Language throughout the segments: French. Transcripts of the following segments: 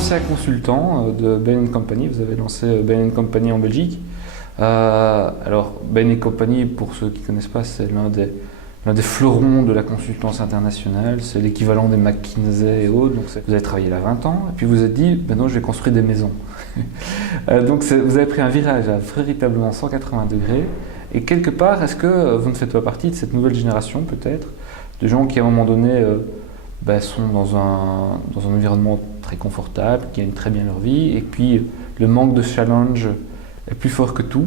ancien consultant de Bain & Company, vous avez lancé Bain & Company en Belgique. Alors, Bain & Company, pour ceux qui ne connaissent pas, c'est l'un des fleurons de la consultance internationale, c'est l'équivalent des McKinsey et autres. Donc vous avez travaillé là 20 ans, et puis vous vous êtes dit, ben non, je vais construire des maisons. Donc vous avez pris un virage à véritablement 180 degrés, et quelque part, est-ce que vous ne faites pas partie de cette nouvelle génération, peut-être, de gens qui à un moment donné sont dans un environnement très confortable, qui gagnent très bien leur vie, et puis le manque de challenge est plus fort que tout.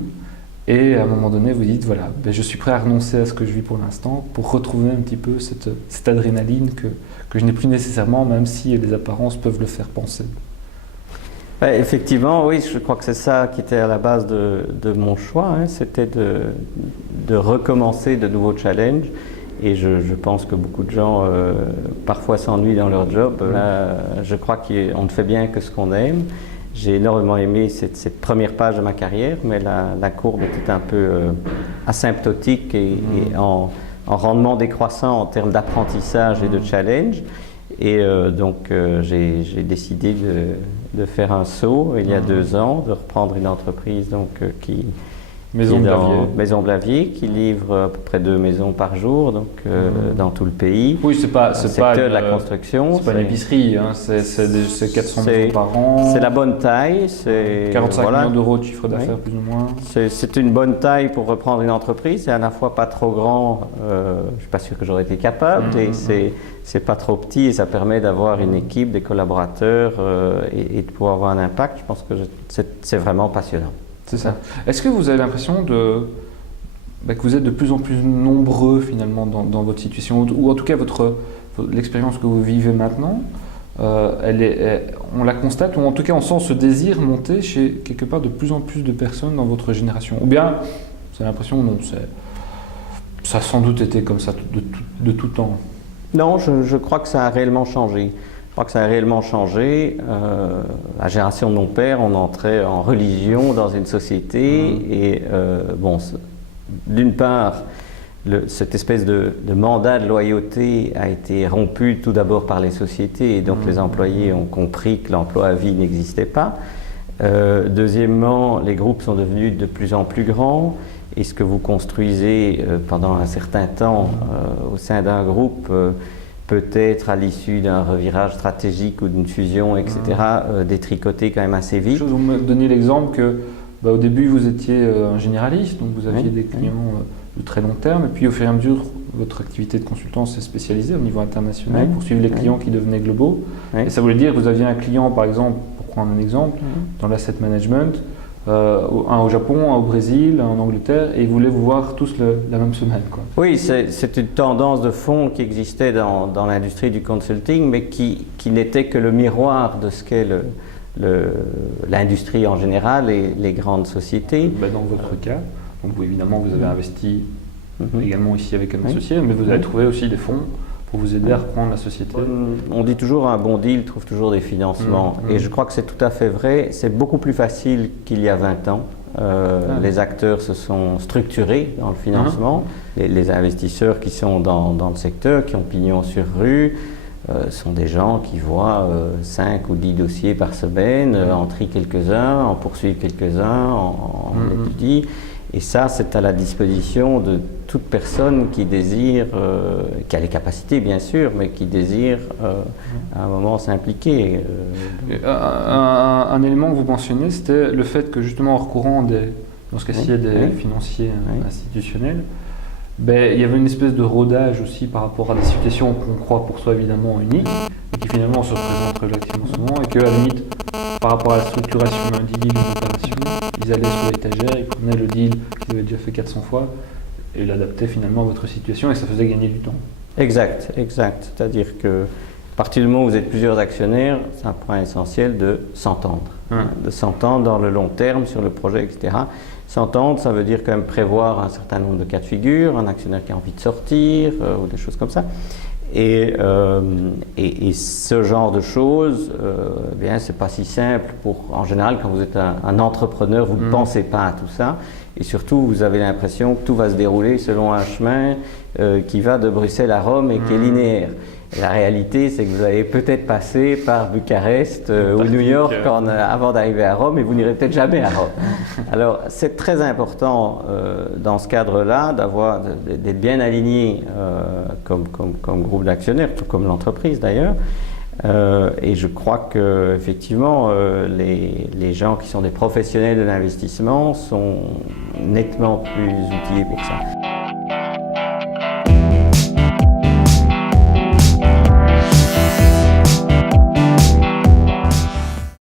Et à un moment donné, vous dites, voilà, je suis prêt à renoncer à ce que je vis pour l'instant pour retrouver un petit peu cette adrénaline que je n'ai plus nécessairement, même si les apparences peuvent le faire penser. Effectivement, oui, je crois que c'est ça qui était à la base de mon choix, hein, c'était de recommencer de nouveaux challenges. Et je pense que beaucoup de gens parfois s'ennuient dans leur job. Là, je crois qu'on ne fait bien que ce qu'on aime. J'ai énormément aimé cette première page de ma carrière, mais la courbe était un peu asymptotique et en rendement décroissant en termes d'apprentissage et de challenge. Et donc j'ai décidé de faire un saut il y a 2 ans, de reprendre une entreprise Maison Blavier, qui livre à peu près 2 maisons par jour, donc dans tout le pays. Oui, c'est pas de la construction. C'est pas une épicerie, hein, c'est 400 maisons par an. C'est la bonne taille. 45 millions d'euros de chiffre d'affaires, plus ou moins. C'est une bonne taille pour reprendre une entreprise. C'est à la fois pas trop grand, je suis pas sûr que j'aurais été capable, et c'est pas trop petit, et ça permet d'avoir une équipe, des collaborateurs et de pouvoir avoir un impact. Je pense que c'est vraiment passionnant. C'est ça. Est-ce que vous avez l'impression que vous êtes de plus en plus nombreux finalement dans votre situation, ou en tout cas l'expérience que vous vivez maintenant, on la constate, ou en tout cas on sent ce désir monter chez quelque part de plus en plus de personnes dans votre génération? Ou bien, vous avez l'impression non, ça a sans doute été comme ça de tout temps? Non, je crois que ça a réellement changé. Je crois que ça a réellement changé. La génération de mon père, on entrait en religion dans une société et d'une part, cette espèce de mandat de loyauté a été rompu tout d'abord par les sociétés, et donc les employés ont compris que l'emploi à vie n'existait pas. Deuxièmement, les groupes sont devenus de plus en plus grands, et ce que vous construisez pendant un certain temps au sein d'un groupe peut-être à l'issue d'un revirage stratégique ou d'une fusion, etc., détricoté quand même assez vite. Vous me donniez l'exemple que au début vous étiez un généraliste, donc vous aviez des clients de très long terme, et puis au fur et à mesure votre activité de consultant s'est spécialisée au niveau international pour suivre les clients qui devenaient globaux. Et ça voulait dire que vous aviez un client, par exemple, pour prendre un exemple, dans l'asset management, un au Japon, un au Brésil, un en Angleterre, et ils voulaient vous voir tous la même semaine, quoi. Oui, c'est une tendance de fond qui existait dans l'industrie du consulting, mais qui n'était que le miroir de ce qu'est l'industrie en général et les grandes sociétés. Dans votre cas, donc vous, évidemment vous avez investi également ici avec un associé, mais vous avez trouvé aussi des fonds pour vous aider à reprendre la société. On dit toujours un bon deal trouve toujours des financements, et je crois que c'est tout à fait vrai. C'est beaucoup plus facile qu'il y a 20 ans. Les acteurs se sont structurés dans le financement. Les investisseurs qui sont dans le secteur, qui ont pignon sur rue, sont des gens qui voient 5 ou 10 dossiers par semaine, en trient quelques-uns, en poursuivent quelques-uns, en étudient. Et ça, c'est à la disposition de toute personne qui désire, qui a les capacités bien sûr, mais qui désire à un moment s'impliquer. Un élément que vous mentionnez, c'était le fait que justement en recourant dans ce cas-ci, des financiers institutionnels, il y avait une espèce de rodage aussi par rapport à des situations qu'on croit pour soi évidemment uniques, et qui finalement se représentent relativement souvent, et qu'à la limite, par rapport à la structuration d'un deal, d'une opération, ils allaient sur l'étagère, ils prenaient le deal qu'ils avaient déjà fait 400 fois, et l'adaptaient finalement à votre situation, et ça faisait gagner du temps. Exact. C'est-à-dire que à partir du moment où vous êtes plusieurs actionnaires, c'est un point essentiel de s'entendre. De s'entendre dans le long terme sur le projet, etc. S'entendre, ça veut dire quand même prévoir un certain nombre de cas de figure, un actionnaire qui a envie de sortir, ou des choses comme ça. Et ce genre de choses, c'est pas si simple. En général, quand vous êtes un entrepreneur, vous ne pensez pas à tout ça. et surtout vous avez l'impression que tout va se dérouler selon un chemin qui va de Bruxelles à Rome et qui est linéaire. La réalité, c'est que vous allez peut-être passer par Bucarest ou New York avant d'arriver à Rome, et vous n'irez peut-être jamais à Rome. Alors, c'est très important dans ce cadre-là d'être bien aligné comme groupe d'actionnaires, tout comme l'entreprise d'ailleurs. Et je crois que effectivement, les gens qui sont des professionnels de l'investissement sont nettement plus outillés pour ça.